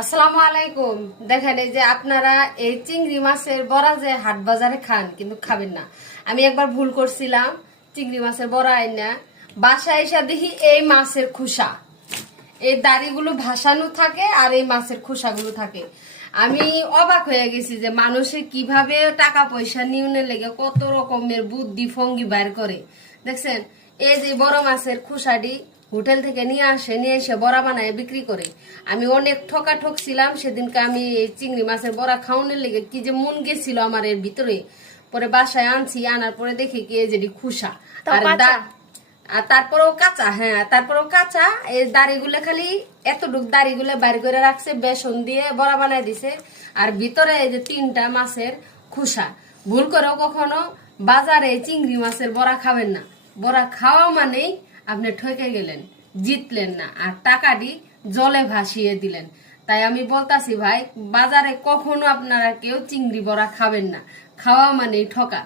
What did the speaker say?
আসসালামু আলাইকুম। দেখেন এই যে আপনারা এই চিংড়ি মাছের বড়া যে হাট বাজারে খান কিন্তু খাবেন না। আমি একবার ভুল করছিলাম, চিংড়ি মাছের বড়া আইনা বাসায় এসে দেখি এই মাছের খোসা, এই দাড়িগুলো ভাসানো থাকে আর এই মাছের খোসাগুলো থাকে। আমি অবাক হয়ে গেছি যে মানুষে কিভাবে টাকা পয়সা নিউনে লেগে কত রকমের বুদ্ধি ফঙ্গি বাইর করে। দেখছেন এই যে বড় মাছের খোসাটি হোটেল থেকে নিয়ে আসে, নিয়ে এসে বড়া বানায় বিক্রি করে। আমি অনেক ঠকা ঠকছিলাম সেদিনকে। আমি এই চিংড়ি মাছের বড়া খাওয়ানোর লেগে কি যে মন গেছিল আমার এর ভিতরে। পরে বাসায় আনছি, আনার পরে দেখি কি এই যে খোসা আর আর তারপরেও কাঁচা। হ্যাঁ, তারপরেও কাঁচা। এই দাড়িগুলো খালি এতটুক দাড়িগুলো বাইর করে রাখছে, বেসন দিয়ে বড়া বানায় দিছে। আর ভিতরে এই যে 3টা মাছের খোসা। ভুল করেও কখনো বাজারে চিংড়ি মাছের বড়া খাবেন না। বড়া খাওয়া মানেই আপনি ঠকে গেলেন, জিতলেন না, আর টাকাটি জলে ভাসিয়ে দিলেন। তাই আমি বলতাছি ভাই, বাজারে কখনো আপনারা কেউ চিংড়ি বড়া খাবেন না। খাওয়া মানেই ঠকা।